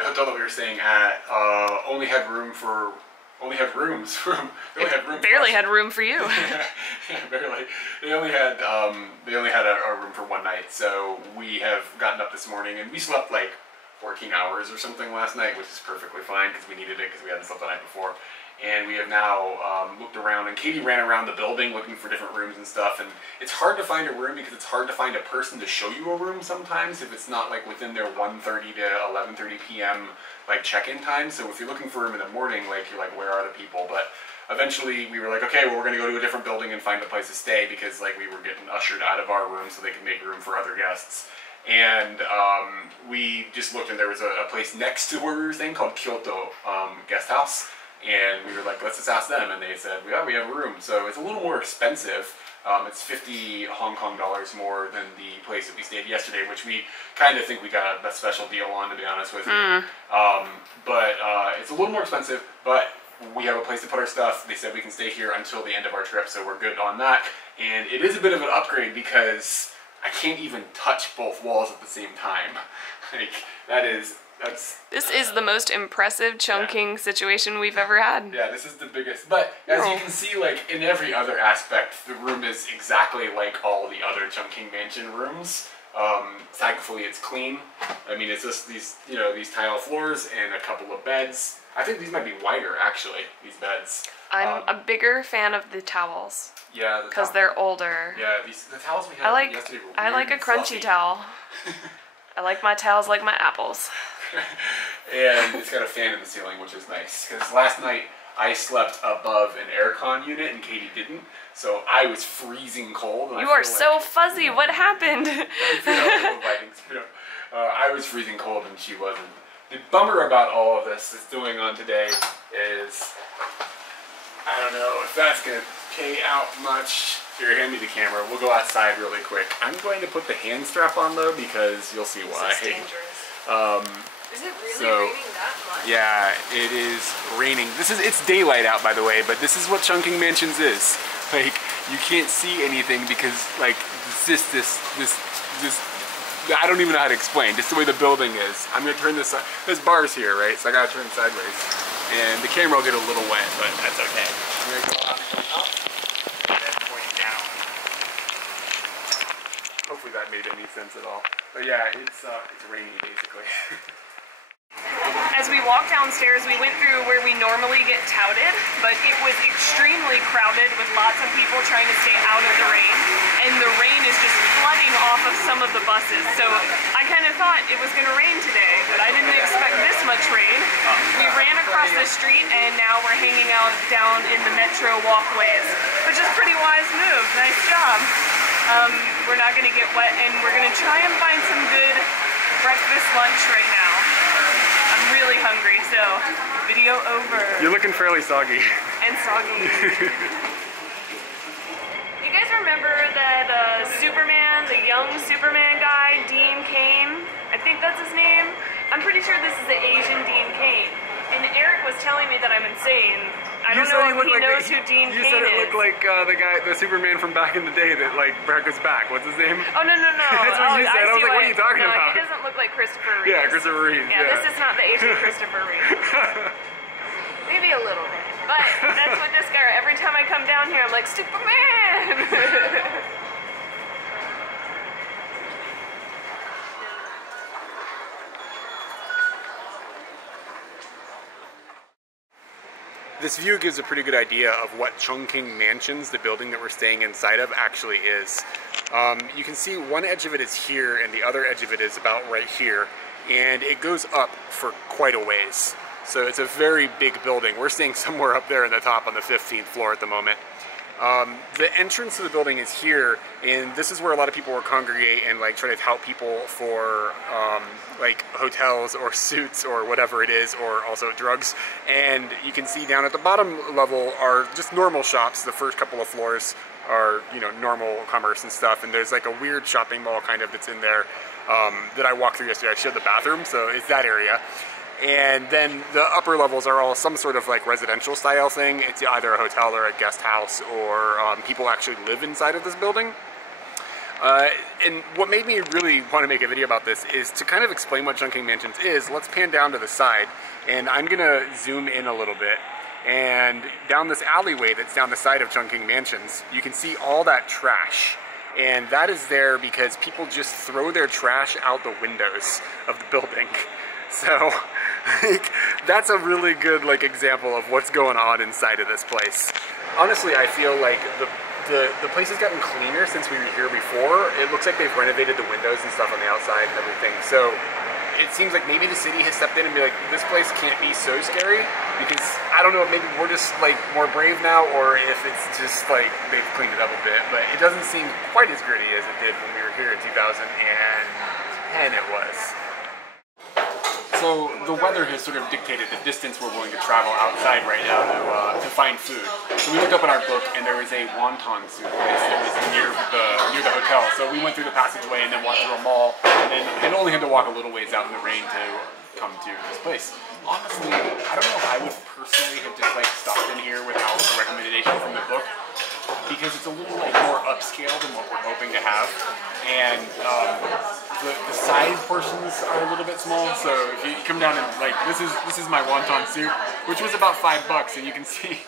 the hotel that we were staying at only had rooms. Barely had room for you. Yeah, barely. They only had a room for one night. So we have gotten up this morning and we slept like 14 hours or something last night, which is perfectly fine because we needed it because we hadn't slept the night before. And we have now looked around, and Katie ran around the building looking for different rooms and stuff, and it's hard to find a room because it's hard to find a person to show you a room sometimes if it's not like within their 1:30 to 11:30 p.m. like check-in time. So if you're looking for a room in the morning, like you're like, where are the people? But eventually we were like, okay, well, we're going to go to a different building and find a place to stay because like we were getting ushered out of our room so they could make room for other guests. And we just looked, and there was a place next to where we were staying called Kyoto Guest House. And we were like, let's just ask them, and they said, yeah, we have a room. So it's a little more expensive. It's 50 Hong Kong dollars more than the place that we stayed yesterday, which we kind of think we got a special deal on, to be honest with you. But it's a little more expensive, but we have a place to put our stuff. They said we can stay here until the end of our trip, so we're good on that. And it is a bit of an upgrade because I can't even touch both walls at the same time. Like, This is the most impressive chunking situation we've ever had. Yeah, this is the biggest. But as you can see, like in every other aspect, the room is exactly like all the other Chungking mansion rooms. Thankfully, it's clean. I mean, it's just these, you know, these tile floors and a couple of beds. I think these might be wider, actually. These beds. I'm a bigger fan of the towels. Yeah, because they're older. Yeah, the towels we had yesterday were weird. I like a crunchy towel. I like my towels like my apples. And it's got a fan in the ceiling, which is nice. Because last night I slept above an aircon unit and Katie didn't, so I was freezing cold. And you are so fuzzy. What happened? I was freezing cold and she wasn't. The bummer about all of this that's going on today is, I don't know if that's going to pay out much. Here, hand me the camera. We'll go outside really quick. I'm going to put the hand strap on though because you'll see why. This is dangerous. Is it really raining that much? Yeah, it is raining. It's daylight out, by the way, but this is what Chungking Mansions is. Like, you can't see anything because, like, it's just this, I don't even know how to explain, just the way the building is. I'm gonna turn this, there's bars here, right? So I gotta turn sideways. And the camera will get a little wet, but that's okay. I'm gonna go up and then point down. Hopefully that made any sense at all. But yeah, it's rainy, basically. As we walked downstairs, we went through where we normally get touted, but it was extremely crowded with lots of people trying to stay out of the rain, and the rain is just flooding off of some of the buses. So I kind of thought it was going to rain today, but I didn't expect this much rain. We ran across the street, and now we're hanging out down in the metro walkways, which is a pretty wise move. Nice job. We're not going to get wet, and we're going to try and find some good breakfast lunch right now. I'm really hungry, so video over. You're looking fairly soggy. And soggy. You guys remember that Superman, the young Superman guy, Dean Cain? I think that's his name. I'm pretty sure this is the Asian Dean Cain. And Eric was telling me that I'm insane. I don't know if he knows who Dean Cain is. You said it looked like the Superman from back in the day that like broke his back. What's his name? Oh, no. That's what you said. I was like, what are you talking about? He doesn't look like Christopher Reeve. Yeah, Christopher Reeve. Yeah, this is not the Asian Christopher Reeve. Maybe a little bit. But that's what this guy, every time I come down here, I'm like, Superman! This view gives a pretty good idea of what Chungking Mansions, the building that we're staying inside of, actually is. You can see one edge of it is here and the other edge of it is about right here, and it goes up for quite a ways. So it's a very big building. We're staying somewhere up there in the top on the 15th floor at the moment. The entrance to the building is here, and this is where a lot of people will congregate and like try to tout people for like hotels or suits or whatever it is, or also drugs. And you can see down at the bottom level are just normal shops. The first couple of floors are, you know, normal commerce and stuff, and there's like a weird shopping mall kind of that's in there that I walked through yesterday. I showed the bathroom, so it's that area. And then the upper levels are all some sort of like residential style thing. It's either a hotel or a guest house, or people actually live inside of this building. And what made me really want to make a video about this is to kind of explain what Chungking Mansions is. Let's pan down to the side, and I'm gonna zoom in a little bit. And down this alleyway that's down the side of Chungking Mansions, you can see all that trash. And that is there because people just throw their trash out the windows of the building. So, like, that's a really good example of what's going on inside of this place. Honestly, I feel like the place has gotten cleaner since we were here before. It looks like they've renovated the windows and stuff on the outside and everything. So it seems like maybe the city has stepped in and be like, this place can't be so scary, because I don't know if maybe we're just more brave now, or if it's just they've cleaned it up a bit, but it doesn't seem quite as gritty as it did when we were here in 2010 it was. So the weather has sort of dictated the distance we're willing to travel outside right now to find food. So we looked up in our book, and there was a Wonton soup place that was near the hotel. So we went through the passageway and then walked through a mall, and only had to walk a little ways out in the rain to come to this place. Honestly, I don't know if I would personally have just stopped in here without a recommendation from the book, because it's a little more upscale than what we're hoping to have, and the size portions are a little bit small. So if you come down and this is my wonton soup, which was about $5, and you can see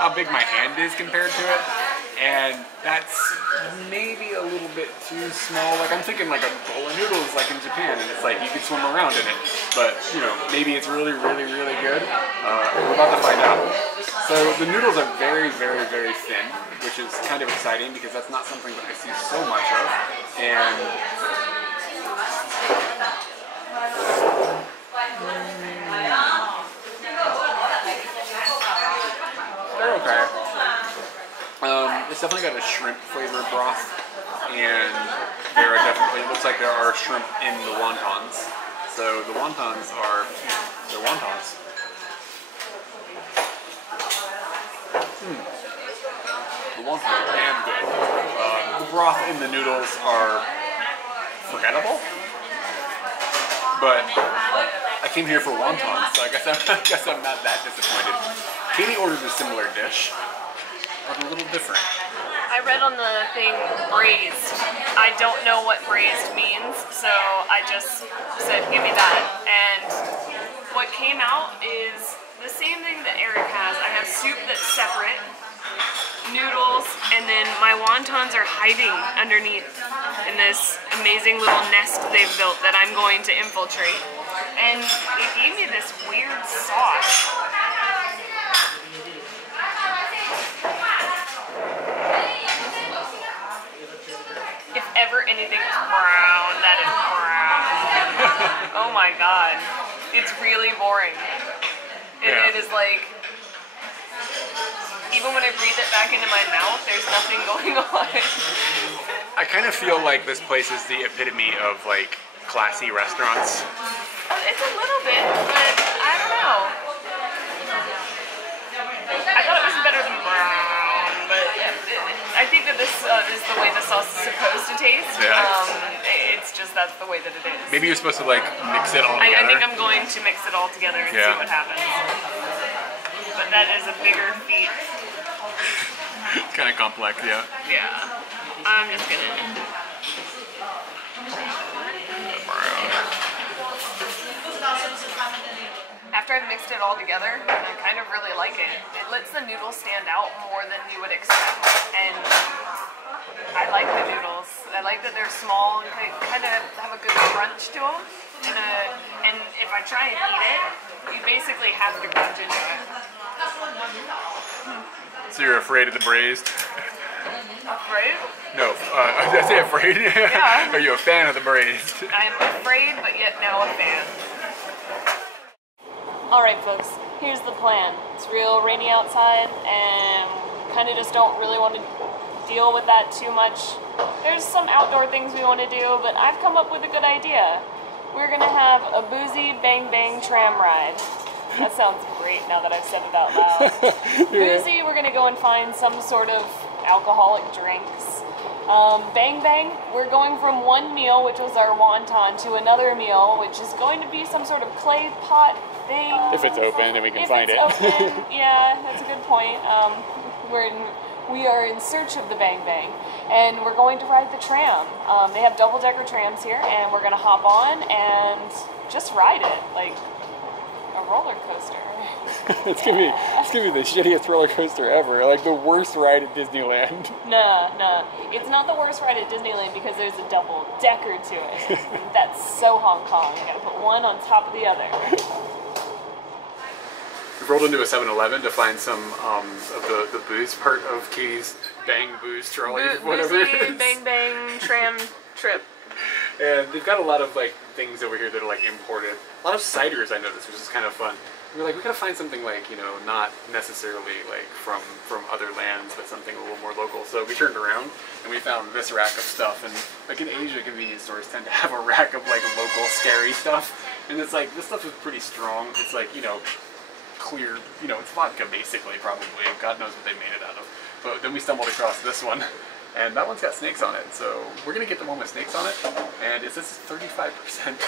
how big my hand is compared to it, and that's maybe a little bit too small. I'm thinking a bowl of noodles in Japan, and it's you could swim around in it, but maybe it's really good. We're about to find out. So the noodles are very, very, very thin, which is kind of exciting because that's not something that I see so much of. And they're okay. It's definitely got a shrimp flavored broth, and there are definitely, it looks like there are shrimp in the wontons. So the wontons are, they're wontons. The wontons are damn good. The broth in the noodles are forgettable, but I came here for wontons, so I guess I'm not that disappointed. Katie ordered a similar dish, but a little different. I read on the thing braised. I don't know what braised means, so I just said give me that. And what came out is the same thing that Eric has. I have soup that's separate, noodles, and then my wontons are hiding underneath in this amazing little nest they've built that I'm going to infiltrate. And it gave me this weird sauce. If ever anything is brown, that is brown. Oh my god. It's really boring. It is even when I breathe it back into my mouth, there's nothing going on. I kind of feel like this place is the epitome of classy restaurants. It's a little bit, but I don't know. I thought it was better than brown, but I think that this is the way the sauce is supposed to taste. Yeah. It's just that's the way that it is. Maybe you're supposed to mix it all together. I think I'm going to mix it all together and see what happens. But that is a bigger feat. It's kind of complex, yeah. Yeah. I'm just gonna. After I've mixed it all together, I kind of really like it. It lets the noodles stand out more than you would expect, and I like the noodles. I like that they're small and kind of have a good crunch to them. And if I try and eat it, you basically have to crunch into it. So you're afraid of the braised? Afraid? No, did I say afraid? Yeah. Are you a fan of the braised? I'm afraid, but yet now a fan. Alright folks, here's the plan. It's real rainy outside and kind of just don't really want to deal with that too much. There's some outdoor things we want to do, but I've come up with a good idea. We're going to have a boozy bang bang tram ride. That sounds great now that I've said it out loud. Boozy, we're going to go and find some sort of alcoholic drinks. Bang bang, we're going from one meal, which was our wonton, to another meal, which is going to be some sort of clay pot thing. If it's open and we can find it. Open, yeah, that's a good point. We are in search of the Bang Bang, and we're going to ride the tram. They have double-decker trams here, and we're going to hop on and just ride it, like a roller coaster. It's gonna be the shittiest roller coaster ever. Like the worst ride at Disneyland. Nah. It's not the worst ride at Disneyland because there's a double-decker to it. That's so Hong Kong. You gotta put one on top of the other. We rolled into a 7-Eleven to find some of the booze part of Katie's Bang Booze trolley, whatever it is. Bang Bang tram trip. And they've got a lot of like things over here that are like imported. A lot of ciders I noticed, which is kind of fun. We were like, we gotta find something like, you know, not necessarily like from other lands, but something a little more local. So we turned around and we found this rack of stuff. And like in Asia, convenience stores tend to have a rack of like local scary stuff. And it's like, this stuff is pretty strong. It's like, you know, clear, you know, it's vodka basically, probably. God knows what they made it out of. But then we stumbled across this one. And that one's got snakes on it, so we're gonna get the one with snakes on it, and it says 35%.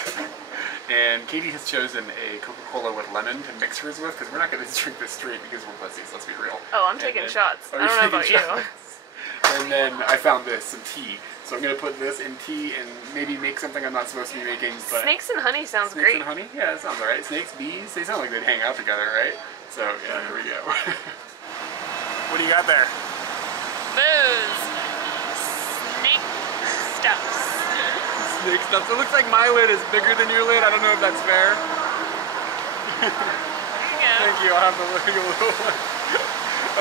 And Katie has chosen a Coca-Cola with lemon to mix hers with, because we're not gonna drink this straight because we're pussies, let's be real. Oh, I'm taking shots. Oh, I don't know about you. And then I found this, some tea. So I'm gonna put this in tea and maybe make something I'm not supposed to be making, but... Snakes and honey sounds Snakes great. and honey? Yeah, that sounds alright. Snakes, bees, they sound like they'd hang out together, right? So, yeah, here we go. What do you got there? Booze. Snake stuffs. Snake stuff. So it looks like my lid is bigger than your lid. I don't know if that's fair. There you go. Thank you. I'll have to look a little one.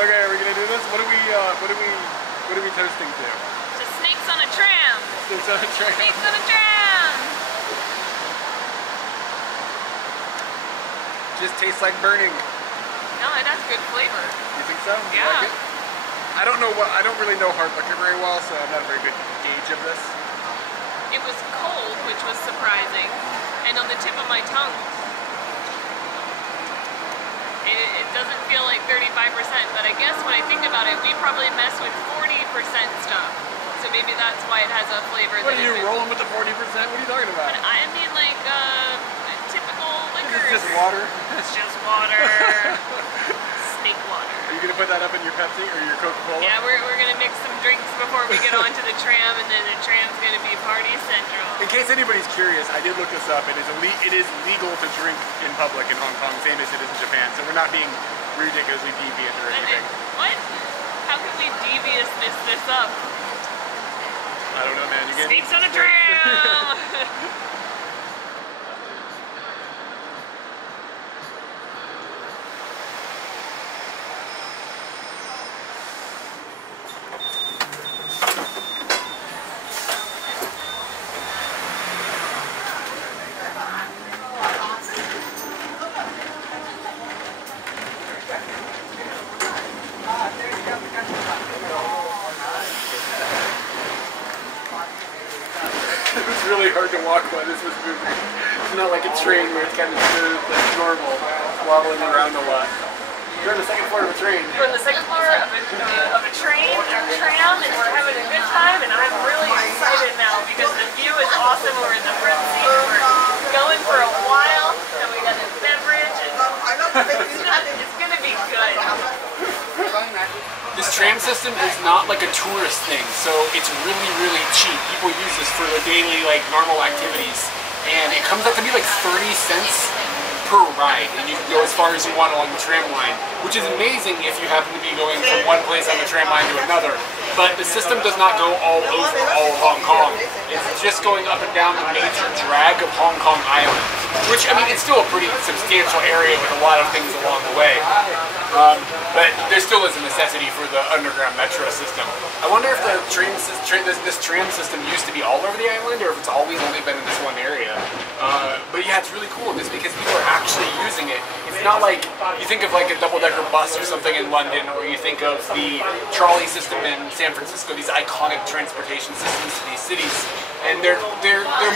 Okay, are we gonna do this? What are we toasting to? Just snakes on a tram. Snakes on a tram. Snakes on a tram. Just tastes like burning. No, it has good flavor. You think so? You Yeah. like it? I don't really know hard liquor very well, so I'm not a very good gauge of this. It was cold, which was surprising, and on the tip of my tongue. It doesn't feel like 35%, but I guess when I think about it, we probably mess with 40% stuff. So maybe that's why it has a flavor. What are you rolling with the 40%? What are you talking about? I mean, like typical liquor. It's just water. It's just water. Snake water. Are you gonna put that up in your Pepsi or your Coca-Cola? Yeah, we're gonna mix some drinks before we get onto the tram, and then the tram's gonna be party central. In case anybody's curious, I did look this up. It is legal to drink in public in Hong Kong, same as it is in Japan. So we're not being ridiculously deviant or anything. What? How can we deviousness this up? I don't know, man. You Snakes on a tram. It's really hard to walk while this was moving. It's not like a train where it's kind of smooth, like normal, wobbling around a lot. You're on the second floor of a train. We're on the second floor of a train or tram, and we're having a good time, and I'm really excited now because the view is awesome. We're in the front seat, we're going for a while, and we got a beverage, and it's gonna be good. This tram system is not like a tourist thing, so it's really, really cheap. People use this for their daily, like, normal activities, and it comes out to be like 30 cents per ride, and you can go as far as you want along the tram line, which is amazing if you happen to be going from one place on the tram line to another. But the system does not go all over all of Hong Kong. It's just going up and down the major drag of Hong Kong Island, which, I mean, it's still a pretty substantial area with a lot of things along the way. But there still is a necessity for the underground metro system. I wonder if the this tram system used to be all over the island, or if it's always only been in this one area. But yeah, it's really cool just because people are actually using it. It's not like you think of like a double-decker bus or something in London, or you think of the trolley system in San Francisco, these iconic transportation systems to these cities, and they're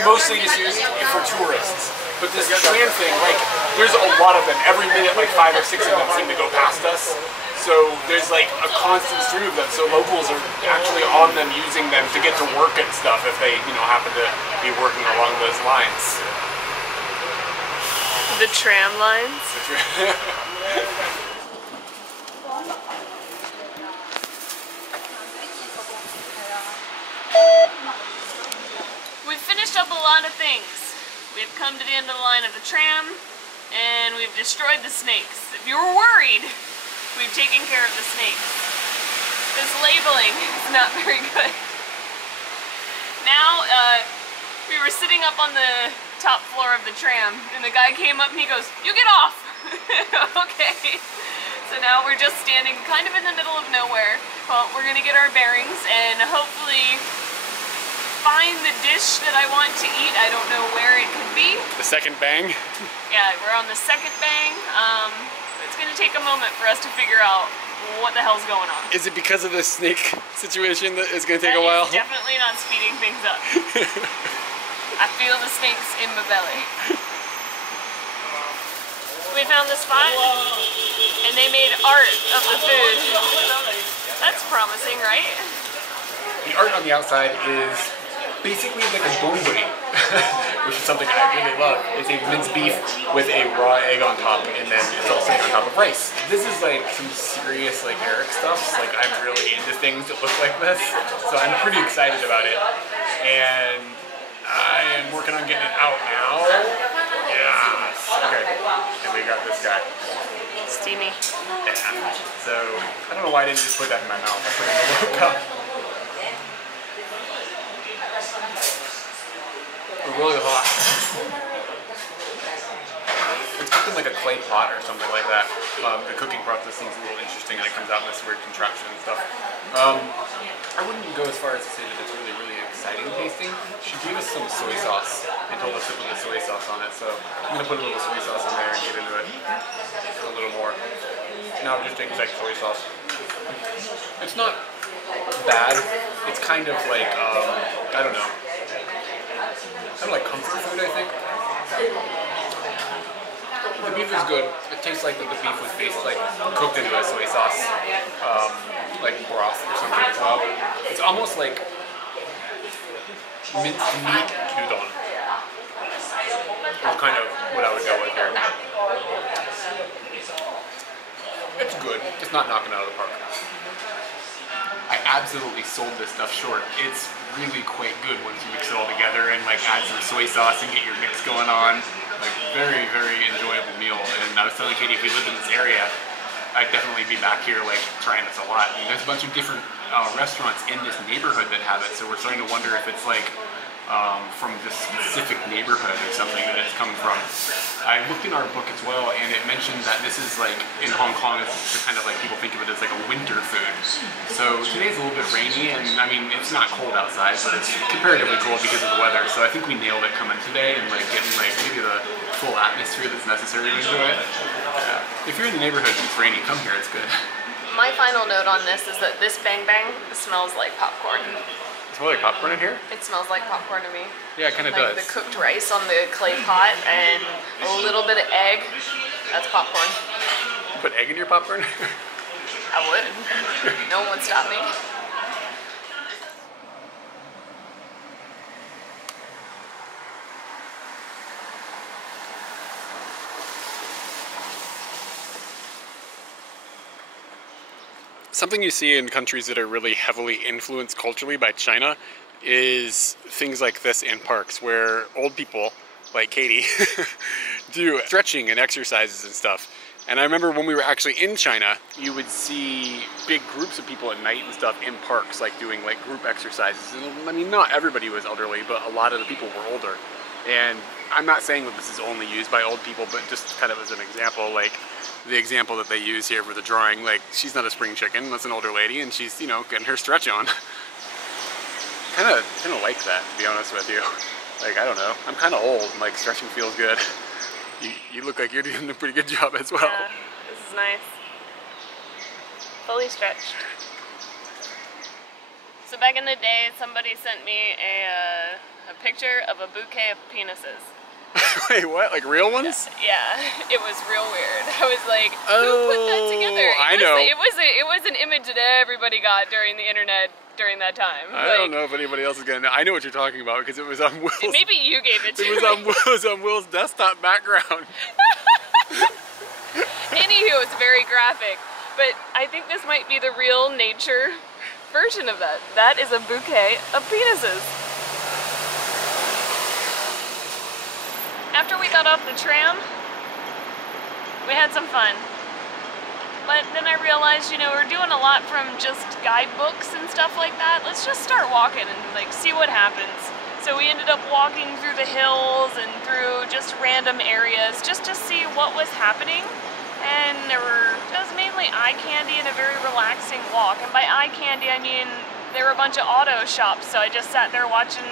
mostly just used for tourists. But this tram thing, like, there's a lot of them. Every minute, like 5 or 6 of them seem to go past us. So there's like a constant stream of them. So locals are actually on them, using them to get to work and stuff if they, you know, happen to be working along those lines. The tram lines? lot of things. We've come to the end of the line of the tram, and we've destroyed the snakes. If you were worried, we've taken care of the snakes. This labeling is not very good. Now, we were sitting up on the top floor of the tram, and the guy came up and he goes, "You get off!" Okay. So now we're just standing kind of in the middle of nowhere. Well, we're gonna get our bearings and hopefully find the dish that I want to eat. I don't know where it could be. The second bang? Yeah, we're on the second bang. It's gonna take a moment for us to figure out what the hell's going on. Is it because of the snake situation that it's gonna take That a while? is definitely not speeding things up. I feel the snakes in my belly. We found the spot, and they made art of the food. That's promising, right? The art on the outside is basically like a donburi, which is something I really love. It's a minced beef with a raw egg on top, and then it's also on top of rice. This is like some serious like Eric stuff. Like I'm really into things that look like this, so I'm pretty excited about it. And I am working on getting it out now. Yes. Okay. And we got this guy. Steamy. Yeah. So I don't know why I didn't just put that in my mouth. I put it in the little cup. It's really hot. It's cooked in like a clay pot or something like that. The cooking process seems a little interesting, and it comes out in this weird contraption and stuff. I wouldn't go as far as to say that it's really, really exciting tasting. She gave us some soy sauce and told us to put the soy sauce on it, so I'm gonna put a little soy sauce in there and get into it a little more. Now it just tastes like soy sauce. It's not bad. It's kind of like, I don't know. Kind of like comfort food, I think. The beef is good. It tastes like that the beef was basically like cooked into a soy sauce, like broth or something as well. It's almost like minced meat udon. That's kind of what I would go with here. It's good. It's not knocking out of the park. I absolutely sold this stuff short. It's really quite good once you mix it all together and like add some soy sauce and get your mix going on. Like very, very enjoyable meal. And I was telling Katie, if we lived in this area, I'd definitely be back here like trying this a lot. And there's a bunch of different restaurants in this neighborhood that have it, so we're starting to wonder if it's like from this specific neighborhood or something that it's come from. I looked in our book as well, and it mentioned that this is like, in Hong Kong, it's kind of like, people think of it as like a winter food. So today's a little bit rainy, and I mean, it's not cold outside, but it's comparatively cold because of the weather. So I think we nailed it coming today, and like getting like maybe the full atmosphere that's necessary to enjoy it. If you're in the neighborhood and it's rainy, come here, it's good. My final note on this is that this bang bang smells like popcorn. It smells like popcorn in here? It smells like popcorn to me. Yeah, it kind of like does. The cooked rice on the clay pot and a little bit of egg. That's popcorn. Put egg in your popcorn? I would. No one would stop me. Something you see in countries that are really heavily influenced culturally by China is things like this in parks, where old people, like Katie, do stretching and exercises and stuff. And I remember when we were actually in China, you would see big groups of people at night and stuff in parks, like doing like group exercises. And I mean, not everybody was elderly, but a lot of the people were older. And I'm not saying that this is only used by old people, but just kind of as an example, like the example that they use here for the drawing, like she's not a spring chicken, that's an older lady, and she's, you know, getting her stretch on. kind of like that, to be honest with you. Like, I don't know, I'm kind of old, and like stretching feels good. You look like you're doing a pretty good job as well. Yeah, this is nice. Fully stretched. So back in the day, somebody sent me a picture of a bouquet of penises. Wait, what? Like real ones? Yeah, it was real weird. I was like, who put that together? I know. It was an image that everybody got during the internet during that time. I don't know if anybody else is gonna know. I know what you're talking about because it was on Will's. Maybe you gave it to me. It was on Will's desktop background. Anywho, it's very graphic, but I think this might be the real nature version of that. That is a bouquet of penises. after we got off the tram, we had some fun. But then I realized, you know, we're doing a lot from just guidebooks and stuff like that. Let's just start walking and like see what happens. So we ended up walking through the hills and through just random areas just to see what was happening. And it was mainly eye candy and a very relaxing walk. And by eye candy, I mean there were a bunch of auto shops. So I just sat there watching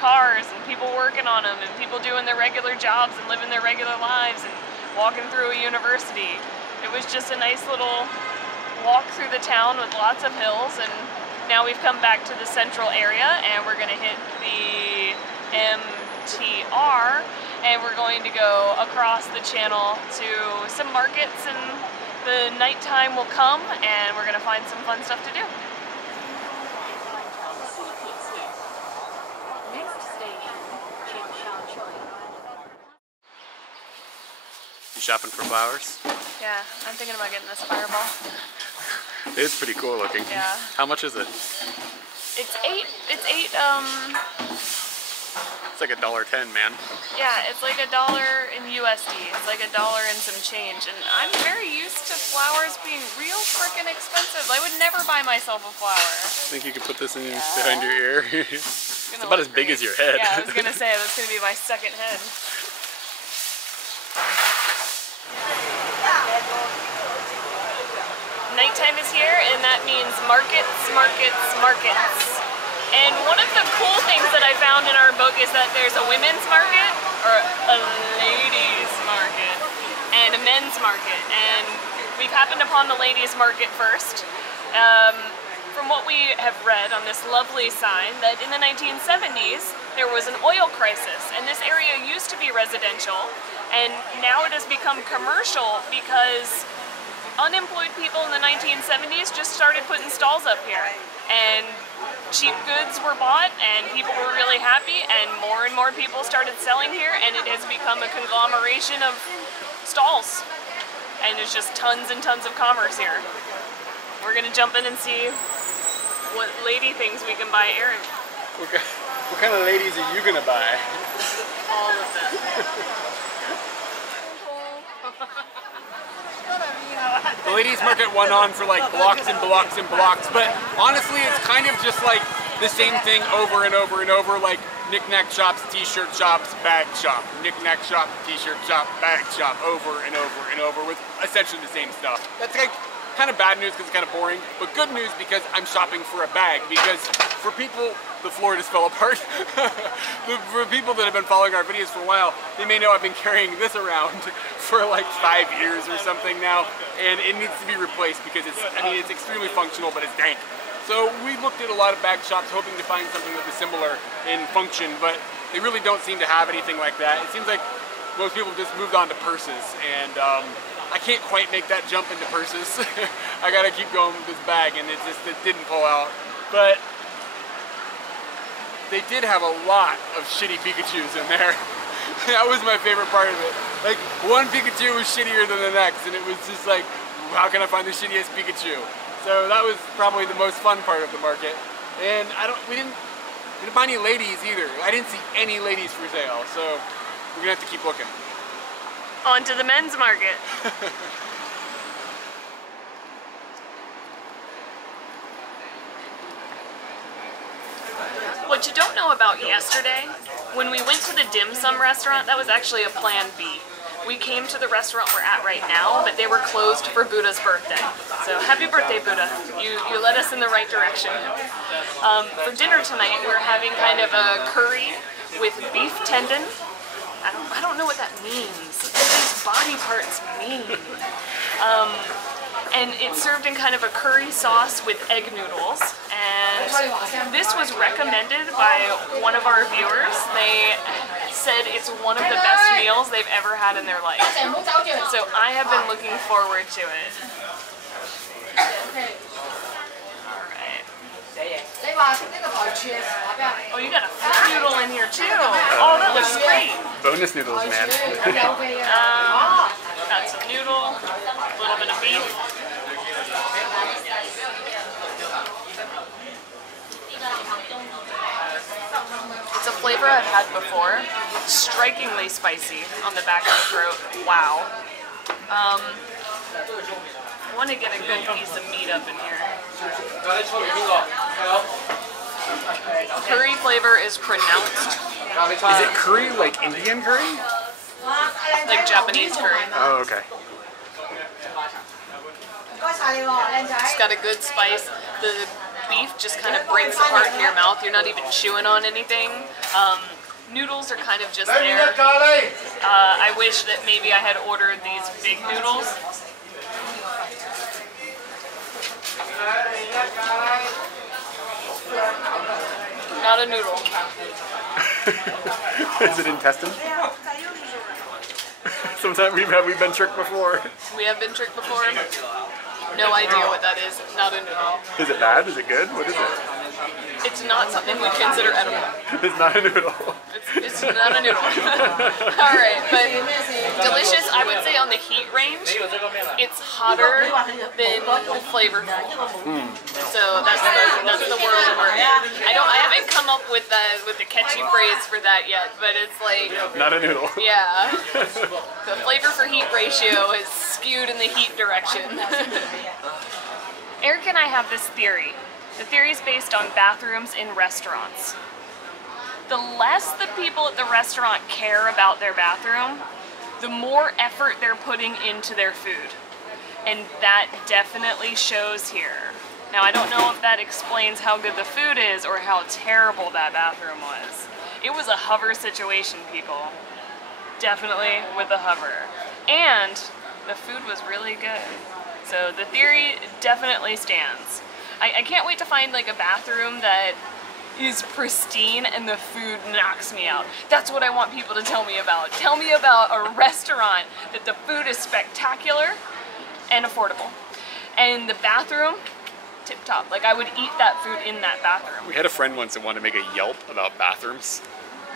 cars and people working on them and people doing their regular jobs and living their regular lives and walking through a university. It was just a nice little walk through the town with lots of hills, and now we've come back to the central area and we're going to hit the MTR and we're going to go across the channel to some markets, and the nighttime will come and we're going to find some fun stuff to do. You shopping for flowers? Yeah, I'm thinking about getting this fireball. It is pretty cool looking. Yeah. How much is it? It's eight, It's like $1.10, man. yeah, it's like $1 in USD. It's like $1 and some change. And I'm very used to flowers being real frickin' expensive. I would never buy myself a flower. Think you could put this in behind your ear? It's about as big as your head. Yeah, I was gonna say, that's gonna be my second head. Nighttime is here, and that means markets, markets, markets. And one of the cool things that I found in our book is that there's a women's market, or a ladies' market, and a men's market. And we've happened upon the ladies' market first. From what we have read on this lovely sign, that in the 1970s, there was an oil crisis, and this area used to be residential, and now it has become commercial because unemployed people in the 1970s just started putting stalls up here, and cheap goods were bought and people were really happy, and more people started selling here, and it has become a conglomeration of stalls, and there's just tons and tons of commerce here. We're gonna jump in and see what lady things we can buy Aaron. What kind of ladies are you gonna buy? All of them. The ladies market went on for like blocks and blocks and blocks, but honestly it's kind of just like the same thing over and over and over, like knick-knack shops, t-shirt shops, bag shop, knick-knack shop, t-shirt shop, bag shop, over and over and over with essentially the same stuff. That's like kind of bad news because it's kind of boring, but good news because I'm shopping for a bag, because for people, the floor just fell apart. For people that have been following our videos for a while, they may know I've been carrying this around for like 5 years or something now, and it needs to be replaced because it's extremely functional, but it's dank. So we looked at a lot of bag shops hoping to find something that was similar in function, but they really don't seem to have anything like that. It seems like most people just moved on to purses, and I can't quite make that jump into purses. I gotta keep going with this bag, and it didn't pull out. But they did have a lot of shitty Pikachus in there. That was my favorite part of it. Like, one Pikachu was shittier than the next, and it was just like, how can I find the shittiest Pikachu? So that was probably the most fun part of the market. And we didn't buy any ladies either. I didn't see any ladies for sale, so we're gonna have to keep looking. On to the men's market. What you don't know about yesterday, when we went to the dim sum restaurant, that was actually a plan B. We came to the restaurant we're at right now, but they were closed for Buddha's birthday. So happy birthday, Buddha. You led us in the right direction. For dinner tonight, we're having kind of a curry with beef tendon. I don't know what that means. What do these body parts mean? And it's served in kind of a curry sauce with egg noodles. And this was recommended by one of our viewers. They said it's one of the best meals they've ever had in their life. So I have been looking forward to it. Alright. Oh, you got a fruit noodle in here too. Oh, that looks great. Bonus noodles, man. Got some noodle, a little bit of beef. It's a flavor I've had before, strikingly spicy on the back of the throat. Wow. I want to get a good piece of meat up in here. Curry flavor is pronounced. Is it curry like Indian curry? Like Japanese curry. Oh, okay. It's got a good spice. The beef just kind of breaks apart in your mouth. You're not even chewing on anything. Noodles are kind of just there. I wish that maybe I had ordered these big noodles. Not a noodle. Is it intestine? Sometimes we've been tricked before. We have been tricked before. No idea what that is. Not a noodle. Is it bad? Is it good? What is it? It's not something we'd consider edible. It's not a noodle. It's not a noodle. Alright, but delicious, I would say on the heat range, it's hotter than flavorful. So that's the world we're in. I haven't come up with the catchy phrase for that yet, but it's like, Not a noodle. yeah. The flavor for heat ratio is skewed in the heat direction. Eric and I have this theory. The theory is based on bathrooms in restaurants. The less the people at the restaurant care about their bathroom, the more effort they're putting into their food. And that definitely shows here. Now, I don't know if that explains how good the food is or how terrible that bathroom was. It was a hover situation, people. Definitely with a hover. And the food was really good. So the theory definitely stands. I can't wait to find like a bathroom that is pristine and the food knocks me out. That's what I want people to tell me about. Tell me about a restaurant that the food is spectacular and affordable. And the bathroom, tip top. Like I would eat that food in that bathroom. We had a friend once that wanted to make a Yelp about bathrooms.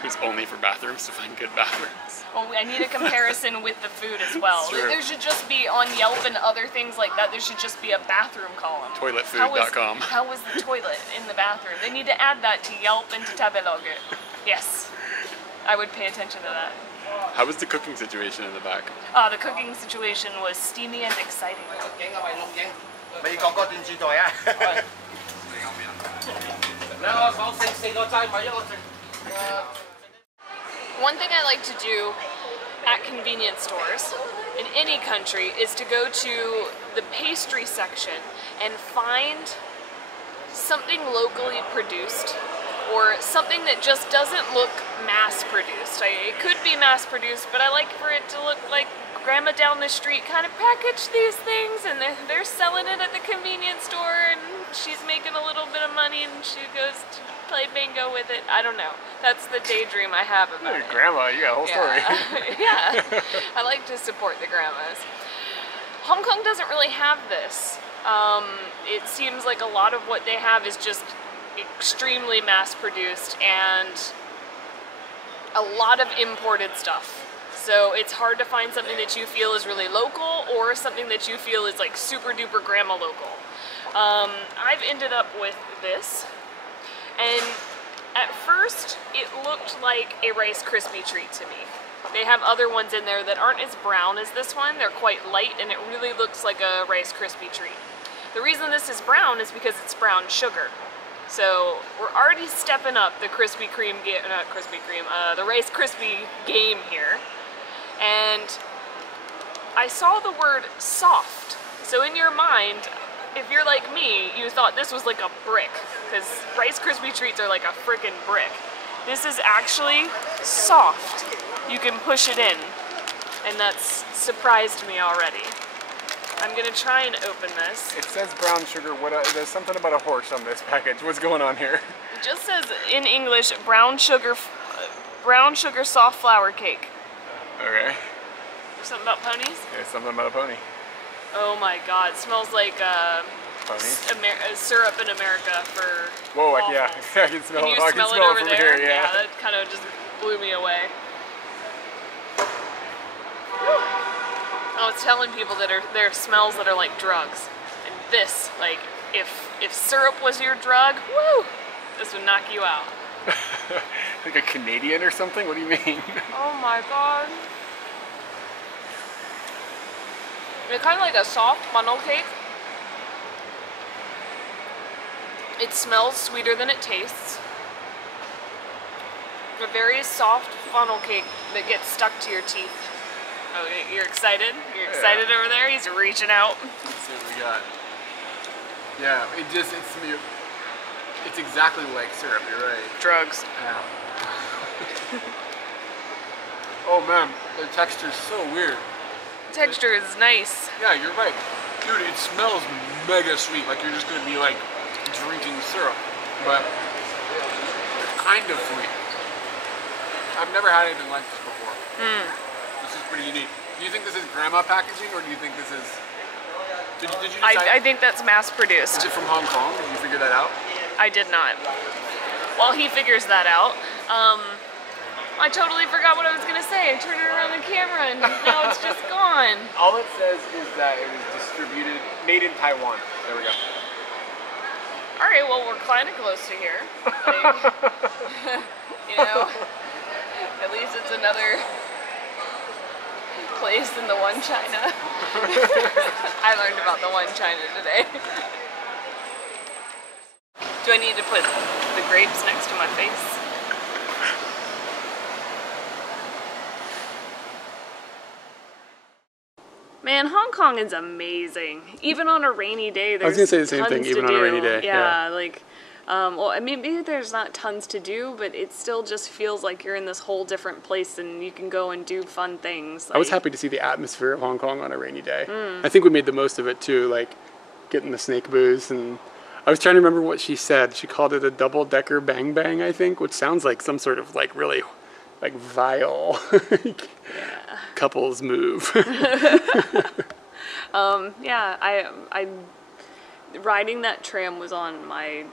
It was only for bathrooms, to find good bathrooms. Well, I need a comparison with the food as well. There should just be, on Yelp and other things like that, there should just be a bathroom column. Toiletfood.com. How was the toilet in the bathroom? They need to add that to Yelp and to Tabelog. Yes, I would pay attention to that. How was the cooking situation in the back? The cooking situation was steamy and exciting. One thing I like to do at convenience stores in any country is to go to the pastry section and find something locally produced or something that just doesn't look mass-produced. It could be mass-produced, but I like for it to look like grandma down the street kind of packaged these things and they're selling it at the convenience store and she's making a little bit of money and she goes to play bingo with it. I don't know. That's the daydream I have about it. Grandma, you got a whole story. Yeah, I like to support the grandmas. Hong Kong doesn't really have this. It seems like a lot of what they have is just extremely mass-produced and a lot of imported stuff. So it's hard to find something that you feel is really local or something that you feel is like super duper grandma local. I've ended up with this, and at first it looked like a Rice Krispie treat to me. They have other ones in there that aren't as brown as this one. They're quite light and it really looks like a Rice Krispie treat. The reason this is brown is because it's brown sugar. So we're already stepping up the Krispy Kreme, the Rice Krispie game here. And I saw the word soft. So in your mind, if you're like me, you thought this was like a brick, because Rice Krispie treats are like a frickin' brick. This is actually soft. You can push it in, and that's surprised me already. I'm gonna try and open this. It says brown sugar. There's something about a horse on this package. What's going on here? It just says in English, brown sugar soft flour cake. Okay. There's something about ponies? Yeah, something about a pony. Oh my god, it smells like syrup in America for Whoa, waffles. yeah, I can smell it. I can smell it over from there? here, yeah. That kind of just blew me away. Oh, it's telling people that there are smells that are like drugs. And this, like, if syrup was your drug, woo, this would knock you out. like a Canadian or something? What do you mean? Oh my god. It's kind of like a soft funnel cake. It smells sweeter than it tastes. A very soft funnel cake that gets stuck to your teeth. Oh, you're excited? You're excited over there? He's reaching out. Let's see what we got. Yeah, it's exactly like syrup, you're right. Drugs. Yeah. Oh man, the texture's so weird. Texture is nice. Yeah, you're right. Dude, it smells mega sweet, like you're just gonna be like drinking syrup. But it's kind of sweet. I've never had anything like this before. This is pretty unique. Do you think this is grandma packaging, or do you think this is... Did you decide? I think that's mass produced. Is it from Hong Kong? Did you figure that out? I did not. While he figures that out, I totally forgot what I was gonna say. I turned it around the camera and now it's just gone. All it says is that it was distributed, made in Taiwan. There we go. All right, well, we're kind of close to here. Like, you know, at least it's another place than the one China. I learned about the one China today. Do I need to put the grapes next to my face? Man, Hong Kong is amazing. Even on a rainy day, there's I was gonna say the same thing, tons even to on a do. rainy day. Yeah, like, well, I mean, maybe there's not tons to do, but it still just feels like you're in this whole different place and you can go and do fun things. Like, I was happy to see the atmosphere of Hong Kong on a rainy day. I think we made the most of it too, like getting the snake booze. And I was trying to remember what she said. She called it a double-decker bang bang, I think, which sounds like some sort of like really like vile couples move. Yeah, I riding that tram was on my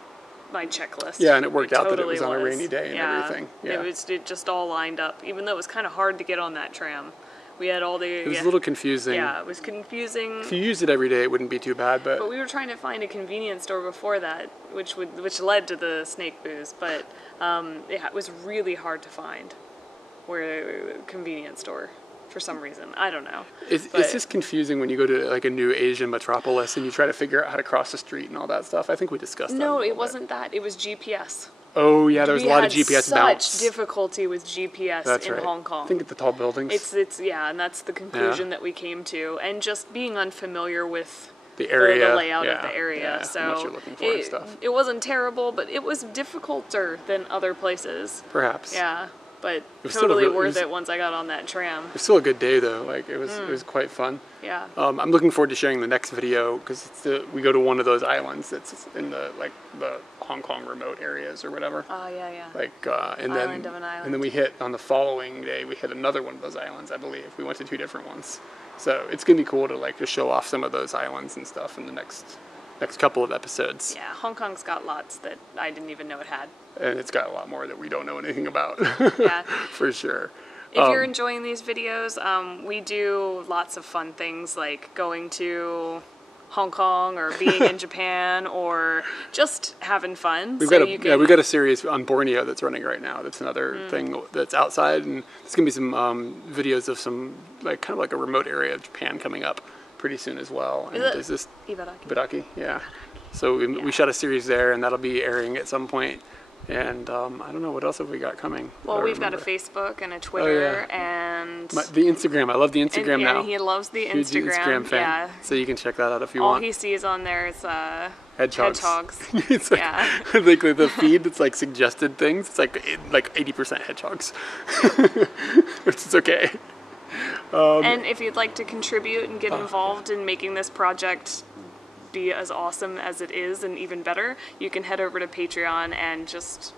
checklist. Yeah, and it worked out totally that it was on a rainy day and everything. Yeah, it just all lined up. Even though it was kind of hard to get on that tram, we had all the. It was a little confusing. Yeah, it was confusing. If you used it every day, it wouldn't be too bad. But we were trying to find a convenience store before that, which led to the snake booze. But it was really hard to find where a convenience store. For some reason, I don't know. It's just confusing when you go to like a new Asian metropolis and you try to figure out how to cross the street and all that stuff. I think we discussed that. No, it wasn't that. It was GPS. Oh yeah, there was a lot of GPS bounce. Such difficulty with GPS in Hong Kong. I think at the tall buildings. It's yeah, and that's the conclusion that we came to, and just being unfamiliar with the area, the layout of the area. So what you're looking for and stuff. It wasn't terrible, but it was difficulter than other places. Perhaps. Yeah. But it totally worth it once I got on that tram. It was still a good day though. Like it was quite fun. Yeah. I'm looking forward to sharing the next video because we go to one of those islands that's in the Hong Kong remote areas or whatever. Oh yeah. Like Island of an island. And then we hit on the following day. We hit another one of those islands, I believe. We went to 2 different ones. So it's gonna be cool to like just show off some of those islands and stuff in the next couple of episodes. Yeah, Hong Kong's got lots that I didn't even know it had. And it's got a lot more that we don't know anything about. Yeah. For sure. If you're enjoying these videos, we do lots of fun things like going to Hong Kong or being in Japan or just having fun. We've got a series on Borneo that's running right now. That's another thing that's outside, and there's gonna be some videos of some like kind of like a remote area of Japan coming up pretty soon as well. And is this Ibaraki? Yeah. So we shot a series there, and that'll be airing at some point. And I don't know, what else have we got coming? Well, we've got a Facebook and a Twitter and... the Instagram. I love the Instagram now. Yeah, he loves the Huge Instagram fan. Yeah. So you can check that out if you want. All he sees on there is hedgehogs. It's like, yeah. like the feed that's like suggested things. It's like 80% hedgehogs. Which is okay. And if you'd like to contribute and get involved in making this project be as awesome as it is and even better, you can head over to Patreon and just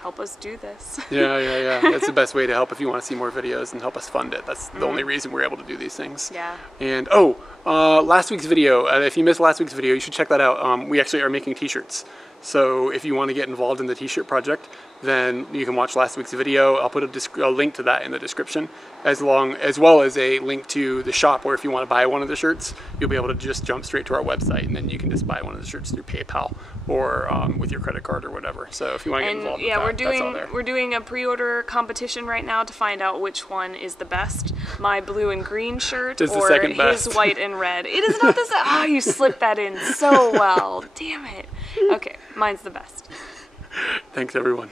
help us do this. Yeah. That's the best way to help if you want to see more videos and help us fund it. That's the only reason we're able to do these things. Yeah. And last week's video, if you missed last week's video, you should check that out. We actually are making t-shirts. So if you want to get involved in the t-shirt project, then you can watch last week's video. I'll put a link to that in the description, as well as a link to the shop where if you want to buy one of the shirts, you'll be able to just jump straight to our website, and then you can just buy one of the shirts through PayPal or with your credit card or whatever. So if you want to get involved with that, we're doing a pre-order competition right now to find out which one is the best. My blue and green shirt is or the second best. his white and red. It is not the ah, you slipped that in so well. Damn it. Okay, mine's the best. Thanks everyone.